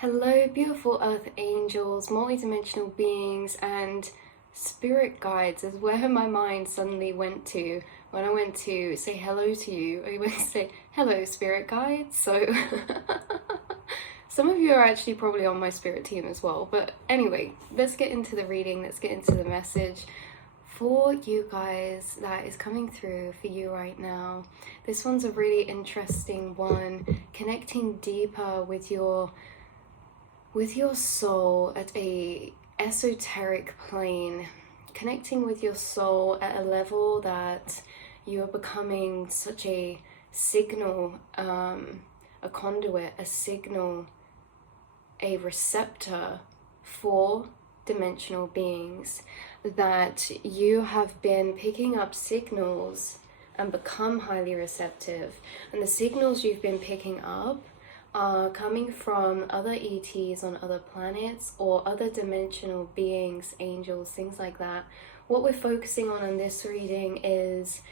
Hello, beautiful earth angels, multidimensional beings, and spirit guides is where my mind suddenly went to when I went to say hello to you. I went to say, hello, spirit guides. So, some of you are actually probably on my spirit team as well. But anyway, let's get into the reading, let's get into the message for you guys that is coming through for you right now. This one's a really interesting one, connecting deeper with your soul at a esoteric plane, connecting with your soul at a level that you are becoming such a signal, a conduit, a signal, a receptor for dimensional beings, that you have been picking up signals and become highly receptive. And the signals you've been picking up are coming from other ETs on other planets or other dimensional beings, angels, things like that. What we're focusing on in this reading is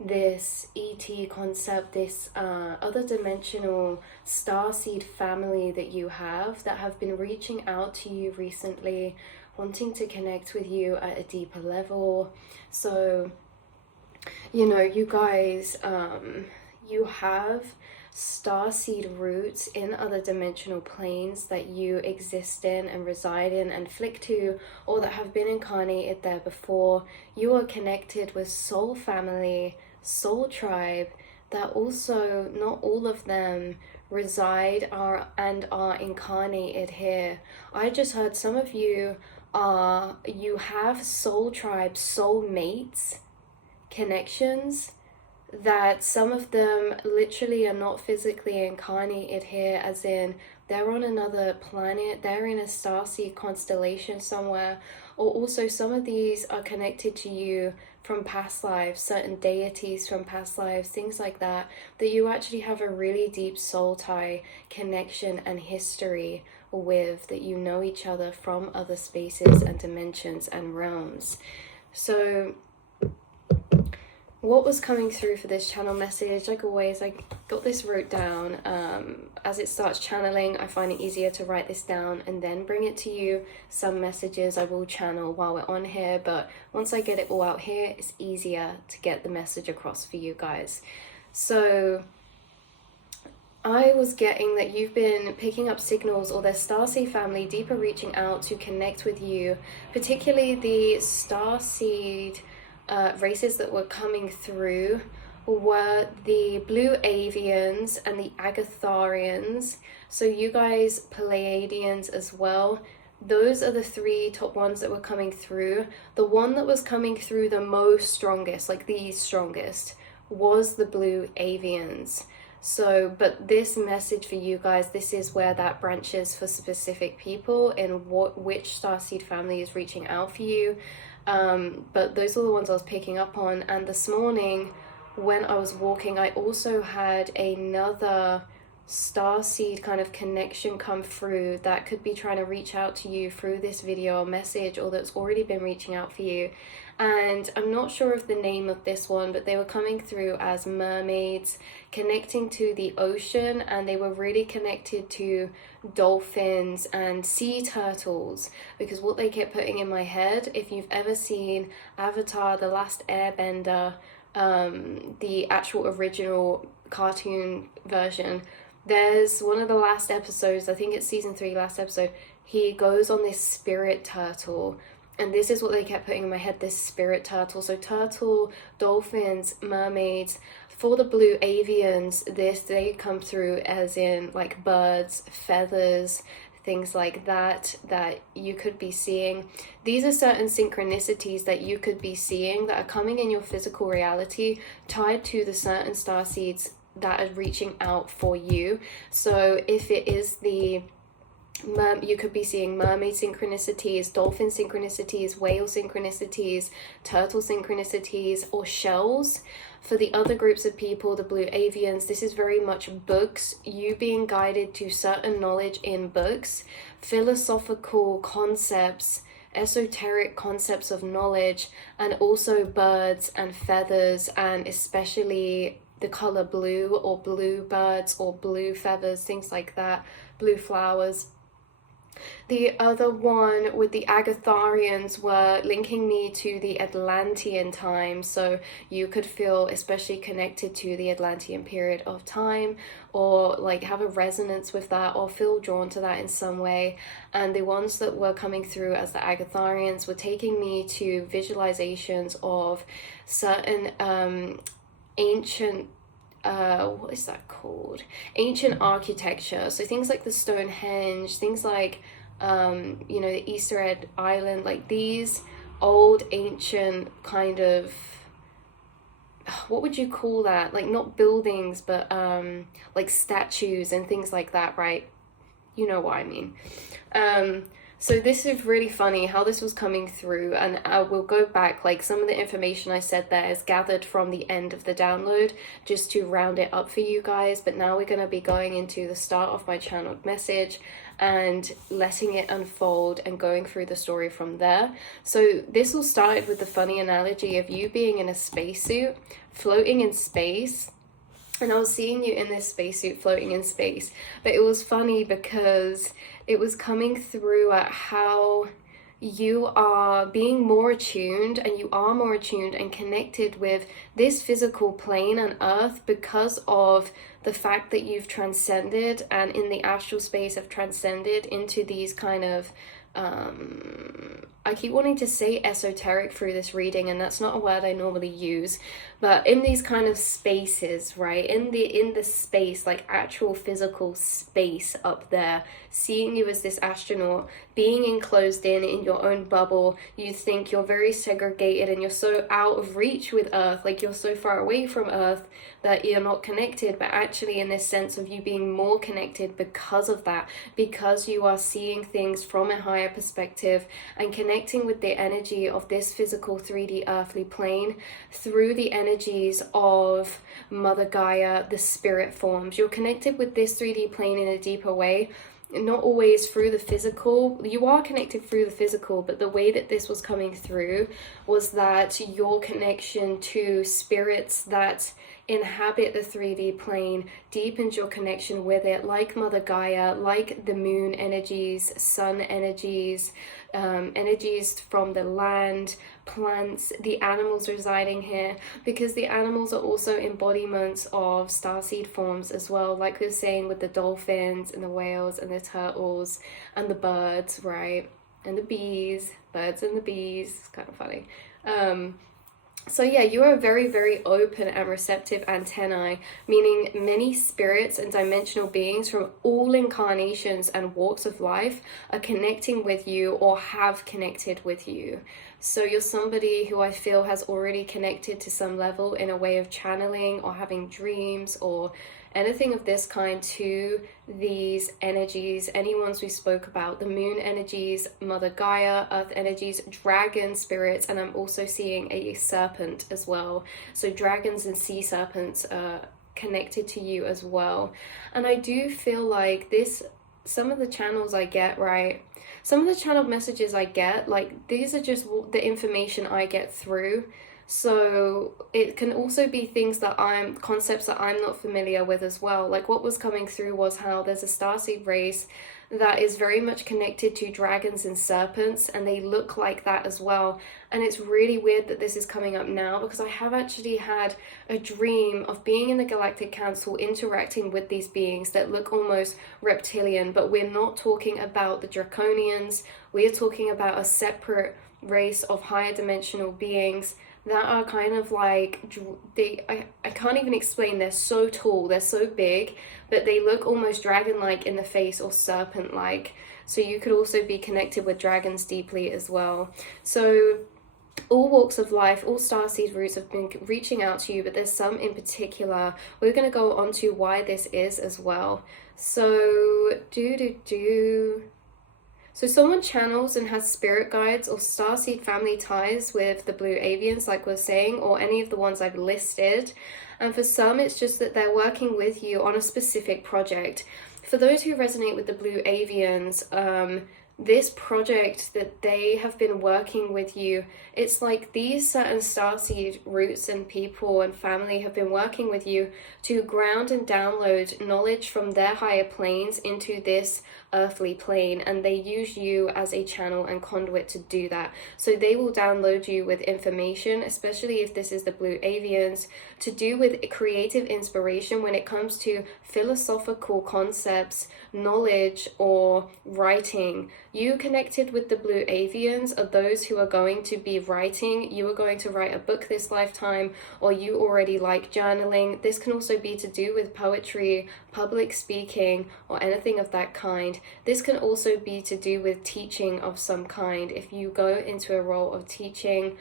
this ET concept, this other dimensional star seed family that you have that have been reaching out to you recently, wanting to connect with you at a deeper level. So, you know, you guys, you have starseed roots in other dimensional planes that you exist in and reside in and flick to, or that have been incarnated there before. You are connected with soul family, soul tribe, that also not all of them reside and are incarnated here. I just heard some of you have soul tribe, soul mates connections, that some of them literally are not physically incarnated here, as in they're on another planet, they're in a starseed constellation somewhere, or also some of these are connected to you from past lives, certain deities from past lives, things like that, that you actually have a really deep soul tie connection and history with, that you know each other from other spaces and dimensions and realms. So what was coming through for this channel message, like always, I got this wrote down. As it starts channeling, I find it easier to write this down and then bring it to you. Some messages I will channel while we're on here, but once I get it all out here, it's easier to get the message across for you guys. So I was getting that you've been picking up signals, or there's starseed family deeper reaching out to connect with you, particularly the starseed races that were coming through were the blue avians and the agatharians. So you guys Pleiadians as well. Those are the three top ones that were coming through. The one that was coming through the most strongest, like the strongest, was the blue avians. So, but this message for you guys, this is where that branches for specific people and which starseed family is reaching out for you. But those are the ones I was picking up on. And this morning when I was walking, I also had another starseed kind of connection come through that could be trying to reach out to you through this video or message, or that's already been reaching out for you. And I'm not sure of the name of this one, but they were coming through as mermaids connecting to the ocean, and they were really connected to dolphins and sea turtles, because what they kept putting in my head, if you've ever seen Avatar: The Last Airbender, the actual original cartoon version, there's one of the last episodes, I think it's season 3, last episode, he goes on this spirit turtle. And this is what they kept putting in my head, this spirit turtle. So turtle, dolphins, mermaids. For the blue avians, they come through as in like birds, feathers, things like that you could be seeing. These are certain synchronicities that you could be seeing that are coming in your physical reality, tied to the certain starseeds that are reaching out for you. So if it is you could be seeing mermaid synchronicities, dolphin synchronicities, whale synchronicities, turtle synchronicities, or shells. For the other groups of people, the blue avians, this is very much books, you being guided to certain knowledge in books, philosophical concepts, esoteric concepts of knowledge, and also birds and feathers, and especially the color blue, or blue birds, or blue feathers, things like that, blue flowers. The other one with the Agatharians were linking me to the Atlantean time, so you could feel especially connected to the Atlantean period of time, or like have a resonance with that, or feel drawn to that in some way. And the ones that were coming through as the Agatharians were taking me to visualizations of certain ancient what is that called? Ancient architecture. So things like the Stonehenge, things like you know, the Easter Egg Island, like these old ancient kind of, what would you call that? Like not buildings, but like statues and things like that, right? You know what I mean. So this is really funny how this was coming through, and I will go back, like some of the information I said there is gathered from the end of the download just to round it up for you guys, but now we're going to be going into the start of my channeled message and letting it unfold and going through the story from there. So this all started with the funny analogy of you being in a spacesuit, floating in space, and I was seeing you in this spacesuit floating in space. But it was funny because it was coming through at how you are being more attuned, and you are more attuned and connected with this physical plane and earth because of the fact that you've transcended, and in the astral space have transcended into these kind of I keep wanting to say esoteric through this reading, and that's not a word I normally use, but in these kind of spaces, right, in the space, like actual physical space up there, seeing you as this astronaut, being enclosed in your own bubble. You think you're very segregated and you're so out of reach with Earth, like you're so far away from Earth that you're not connected, but actually in this sense of you being more connected because of that, because you are seeing things from a higher perspective and connecting with the energy of this physical 3D earthly plane through the energies of Mother Gaia, the spirit forms. You're connected with this 3D plane in a deeper way, not always through the physical. You are connected through the physical, but the way that this was coming through was that your connection to spirits that inhabit the 3D plane deepens your connection with it, like Mother Gaia, like the moon energies, sun energies, energies from the land, plants, the animals residing here, because the animals are also embodiments of starseed forms as well, like we were saying with the dolphins and the whales and the turtles and the birds, right, and the bees, birds and the bees. It's kind of funny. So yeah, you are very, very open and receptive antennae, meaning many spirits and dimensional beings from all incarnations and walks of life are connecting with you or have connected with you. So you're somebody who I feel has already connected to some level in a way of channeling or having dreams or anything of this kind to these energies, any ones we spoke about, the moon energies, Mother Gaia, earth energies, dragon spirits, and I'm also seeing a serpent as well. So dragons and sea serpents are connected to you as well. And I do feel like this, some of the channels I get, right, some of the channeled messages I get, like these are just the information I get through. So it can also be things that concepts that I'm not familiar with as well. Like what was coming through was how there's a starseed race that is very much connected to dragons and serpents, and they look like that as well. And it's really weird that this is coming up now, because I have actually had a dream of being in the Galactic Council interacting with these beings that look almost reptilian, but we're not talking about the Draconians. We're talking about a separate race of higher dimensional beings that are kind of like, I can't even explain, they're so tall, they're so big, but they look almost dragon-like in the face or serpent-like. So you could also be connected with dragons deeply as well. So all walks of life, all starseed roots have been reaching out to you, but there's some in particular. We're going to go on to why this is as well. So So someone channels and has spirit guides or starseed family ties with the blue avians, like we're saying, or any of the ones I've listed. And for some, it's just that they're working with you on a specific project. For those who resonate with the blue avians, this project that they have been working with you, it's like these certain starseed roots and people and family have been working with you to ground and download knowledge from their higher planes into this earthly plane, and they use you as a channel and conduit to do that. So they will download you with information, especially if this is the blue avians, to do with creative inspiration when it comes to philosophical concepts, knowledge, or writing. You connected with the blue avians are those who are going to be writing. You are going to write a book this lifetime, or you already like journaling. This can also be to do with poetry, public speaking, or anything of that kind. This can also be to do with teaching of some kind. If you go into a role of teaching,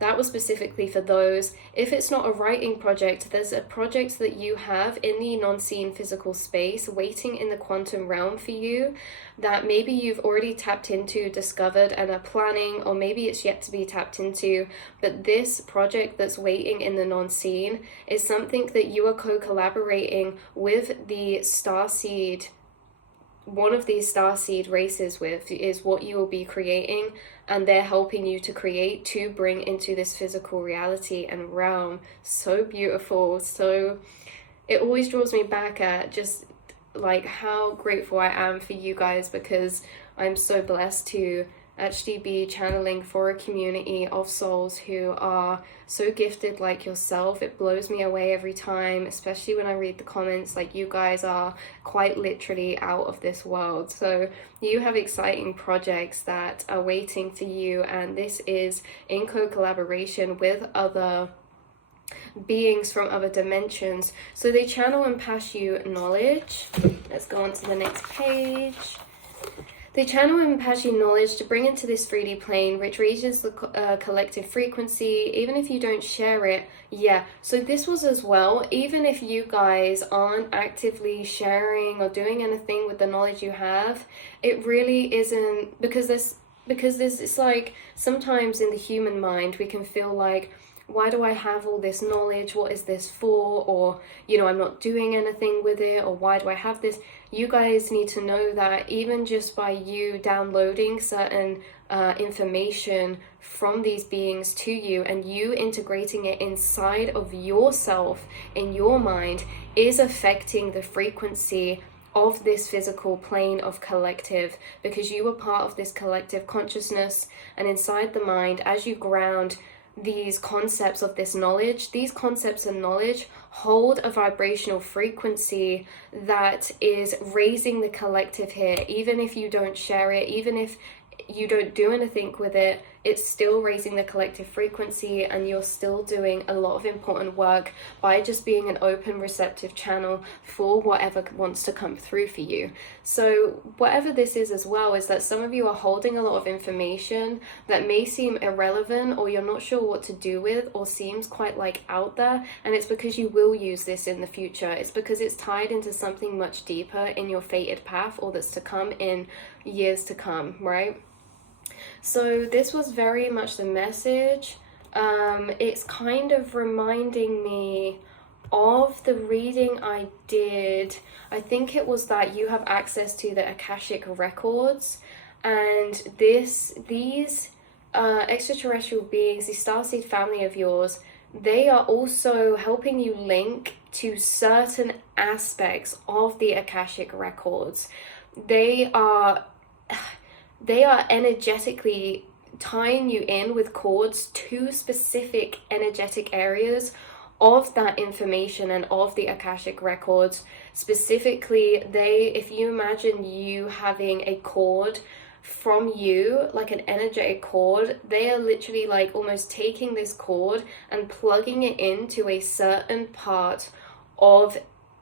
that was specifically for those. If it's not a writing project, there's a project that you have in the non-seen physical space waiting in the quantum realm for you that maybe you've already tapped into, discovered, and are planning, or maybe it's yet to be tapped into. But this project that's waiting in the non-seen is something that you are co-collaborating with the star seed. One of these star seed races with is what you will be creating, and they're helping you to create, to bring into this physical reality and realm. So beautiful. So it always draws me back at just like how grateful I am for you guys, because I'm so blessed to actually be channeling for a community of souls who are so gifted like yourself. It blows me away every time, especially when I read the comments. Like, you guys are quite literally out of this world. So you have exciting projects that are waiting for you, and this is in co-collaboration with other beings from other dimensions. So they channel and pass you knowledge. Let's go on to the next page. They channel and pass you knowledge to bring into this 3D plane, which raises the collective frequency, even if you don't share it. Yeah, so this was as well, even if you guys aren't actively sharing or doing anything with the knowledge you have, it really isn't, because there's it's like, sometimes in the human mind, we can feel like, why do I have all this knowledge? What is this for? Or, you know, I'm not doing anything with it, or why do I have this? You guys need to know that even just by you downloading certain information from these beings to you, and you integrating it inside of yourself, in your mind, is affecting the frequency of this physical plane of collective, because you are part of this collective consciousness. And inside the mind, as you ground these concepts of this knowledge, these concepts and knowledge hold a vibrational frequency that is raising the collective here. Even if you don't share it, even if you don't do anything with it, it's still raising the collective frequency, and you're still doing a lot of important work by just being an open, receptive channel for whatever wants to come through for you. So whatever this is as well, is that some of you are holding a lot of information that may seem irrelevant, or you're not sure what to do with, or seems quite like out there, and it's because you will use this in the future. It's because it's tied into something much deeper in your fated path, or that's to come in years to come, right? So this was very much the message. It's kind of reminding me of the reading I did. I think it was that you have access to the Akashic records, and these extraterrestrial beings, the starseed family of yours, they are also helping you link to certain aspects of the Akashic records. They are energetically tying you in with cords to specific energetic areas of that information and of the Akashic records. Specifically, if you imagine you having a cord from you, like an energetic cord, they are literally like almost taking this cord and plugging it into a certain part of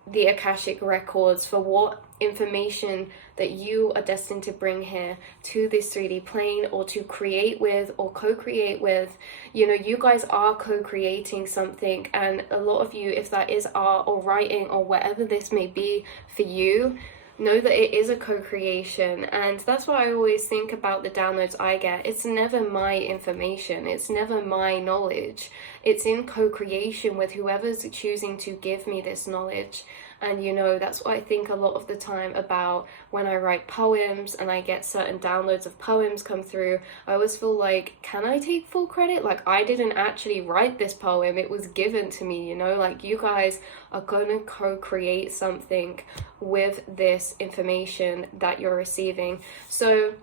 the Akashic records for what information that you are destined to bring here to this 3D plane, or to create with, or co-create with. You know, you guys are co-creating something, and a lot of you, if that is art or writing or whatever this may be for you, know that it is a co-creation. And that's what I always think about the downloads I get. It's never my information, it's never my knowledge. It's in co-creation with whoever's choosing to give me this knowledge. And you know, that's what I think a lot of the time about when I write poems and I get certain downloads of poems come through. I always feel like, can I take full credit? Like, I didn't actually write this poem, it was given to me, you know? Like, you guys are gonna co-create something with this information that you're receiving. So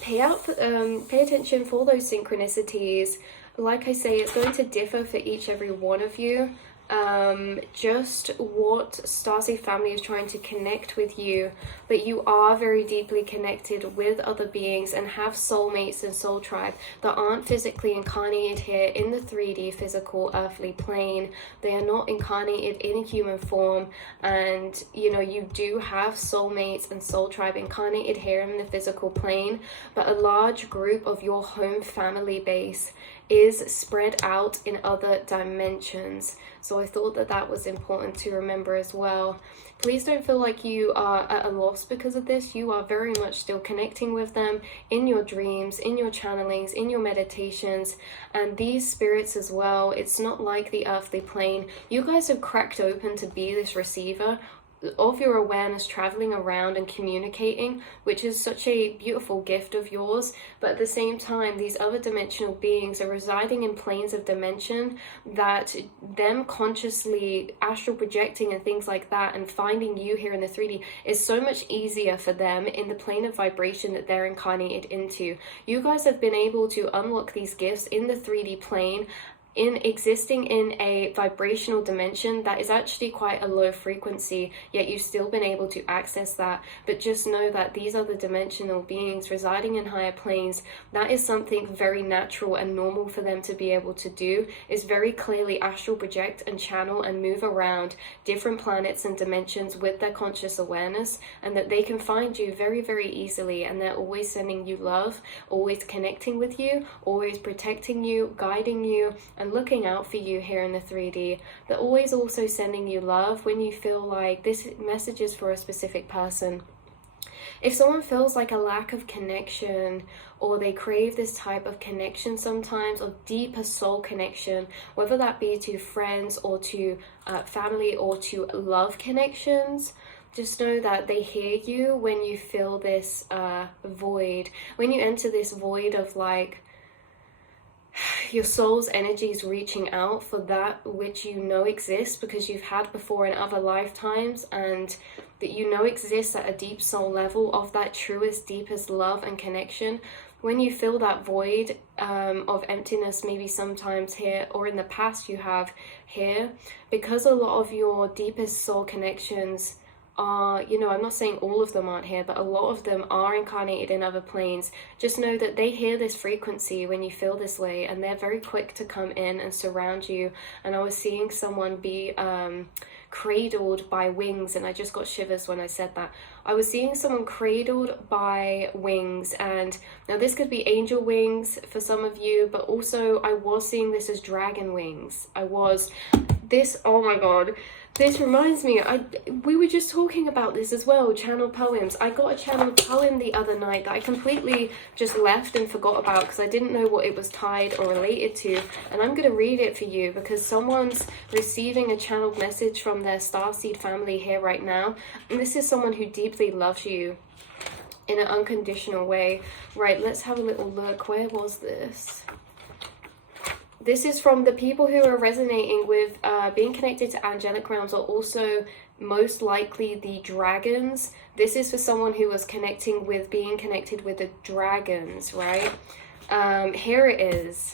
pay attention for those synchronicities. Like I say, it's going to differ for every one of you. Just what Starseed family is trying to connect with you, but you are very deeply connected with other beings and have soulmates and soul tribe that aren't physically incarnated here in the 3D physical earthly plane. They are not incarnated in a human form, and you know, you do have soulmates and soul tribe incarnated here in the physical plane, but a large group of your home family base is spread out in other dimensions. So I thought that that was important to remember as well. Please don't feel like you are at a loss because of this. You are very much still connecting with them in your dreams, in your channelings, in your meditations, and these spirits as well. It's not like the earthly plane. You guys have cracked open to be this receiver of your awareness, traveling around and communicating, which is such a beautiful gift of yours. But at the same time, these other dimensional beings are residing in planes of dimension that them consciously astral projecting and things like that and finding you here in the 3D is so much easier for them in the plane of vibration that they're incarnated into. You guys have been able to unlock these gifts in the 3D plane, in existing in a vibrational dimension that is actually quite a low frequency, yet you've still been able to access that. But just know that these other dimensional beings residing in higher planes, that is something very natural and normal for them to be able to do, is very clearly astral project and channel and move around different planets and dimensions with their conscious awareness, and that they can find you very, very easily, and they're always sending you love, always connecting with you, always protecting you, guiding you, and looking out for you here in the 3D. They're always also sending you love when you feel like this message is for a specific person. If someone feels like a lack of connection, or they crave this type of connection sometimes, of deeper soul connection, whether that be to friends or to family or to love connections, just know that they hear you when you feel this void. When you enter this void of like, your soul's energy is reaching out for that which you know exists because you've had before in other lifetimes, and that you know exists at a deep soul level of that truest, deepest love and connection. When you feel that void of emptiness, maybe sometimes here or in the past you have here, because a lot of your deepest soul connections are, you know, I'm not saying all of them aren't here, but a lot of them are incarnated in other planes. Just know that they hear this frequency when you feel this way, and they're very quick to come in and surround you. And I was seeing someone be cradled by wings, and I just got shivers when I said that. I was seeing someone cradled by wings, and now this could be angel wings for some of you, but also I was seeing this as dragon wings. Oh my god, this reminds me, we were just talking about this as well, channel poems. I got a channel poem the other night that I completely just left and forgot about because I didn't know what it was tied or related to, and I'm going to read it for you because someone's receiving a channeled message from their starseed family here right now, and this is someone who deeply loves you in an unconditional way. Right, let's have a little look. Where was this? This is from the people who are resonating with being connected to angelic realms, are also most likely the dragons. This is for someone who was connecting with being connected with the dragons, right? Here it is.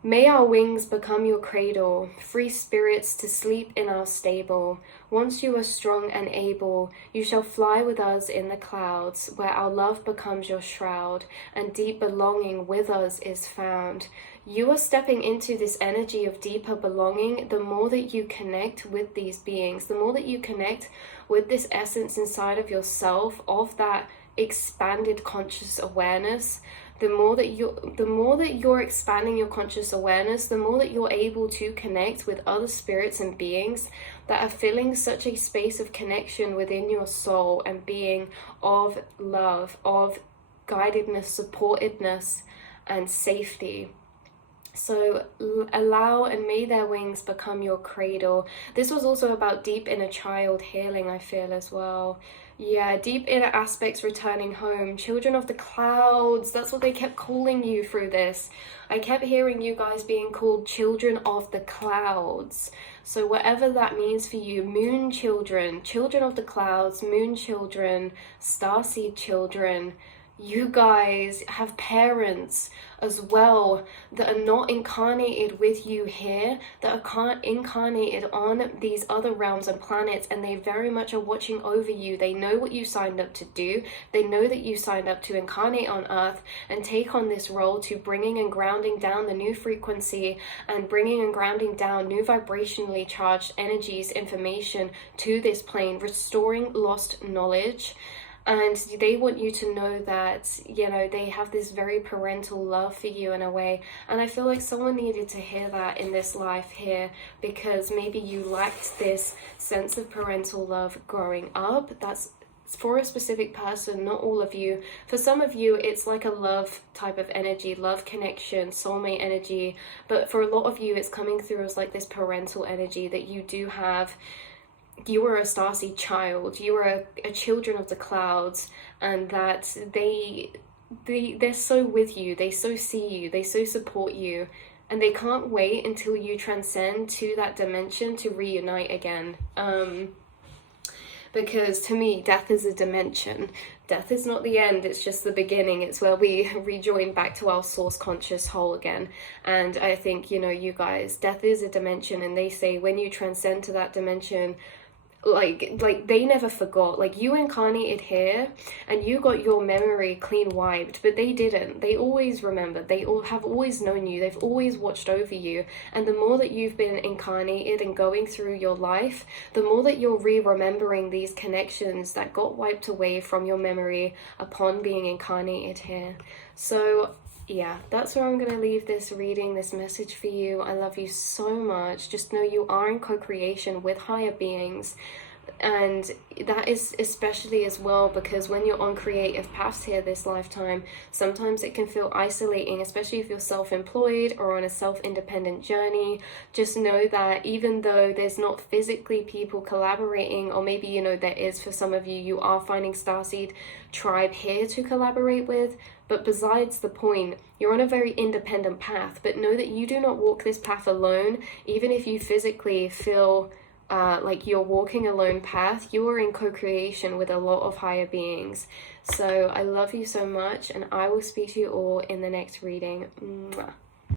May our wings become your cradle, free spirits to sleep in our stable. Once you are strong and able, you shall fly with us in the clouds, where our love becomes your shroud, and deep belonging with us is found. You are stepping into this energy of deeper belonging the more that you connect with these beings, the more that you connect with this essence inside of yourself, of that expanded conscious awareness. The more that you're expanding your conscious awareness, the more that you're able to connect with other spirits and beings that are filling such a space of connection within your soul and being of love, of guidedness, supportedness, and safety. So allow and may their wings become your cradle. This was also about deep inner child healing, I feel, as well. Yeah, deep inner aspects returning home. Children of the clouds. That's what they kept calling you through this. I kept hearing you guys being called children of the clouds. So whatever that means for you, moon children, children of the clouds, moon children, starseed children, you guys have parents as well that are not incarnated with you here, that are incarnated on these other realms and planets, and they very much are watching over you. They know what you signed up to do. They know that you signed up to incarnate on Earth and take on this role to bringing and grounding down the new frequency and bringing and grounding down new vibrationally charged energies, information to this plane, restoring lost knowledge. And they want you to know that, you know, they have this very parental love for you in a way. And I feel like someone needed to hear that in this life here, because maybe you lacked this sense of parental love growing up. That's for a specific person, not all of you. For some of you, it's like a love type of energy, love connection, soulmate energy. But for a lot of you, it's coming through as like this parental energy that you do have. You were a starseed child, you were a children of the clouds, and that they're so with you, they so see you, they so support you, and they can't wait until you transcend to that dimension to reunite again. Because to me, death is a dimension. Death is not the end, it's just the beginning. It's where we rejoin back to our source conscious whole again. And I think, you know, you guys, death is a dimension, and they say when you transcend to that dimension, like they never forgot. Like, you incarnated here and you got your memory clean wiped, but they didn't. They always remembered. They all have always known you. They've always watched over you. And the more that you've been incarnated and going through your life, the more that you're remembering these connections that got wiped away from your memory upon being incarnated here. So yeah, that's where I'm going to leave this reading, this message for you. I love you so much. Just know you are in co-creation with higher beings. And that is especially as well because when you're on creative paths here this lifetime, sometimes it can feel isolating, especially if you're self-employed or on a self-independent journey. Just know that even though there's not physically people collaborating, or maybe, you know, there is for some of you, you are finding Starseed tribe here to collaborate with. But besides the point, you're on a very independent path. But know that you do not walk this path alone. Even if you physically feel like you're walking a lone path, you are in co-creation with a lot of higher beings. So I love you so much, and I will speak to you all in the next reading. Mwah.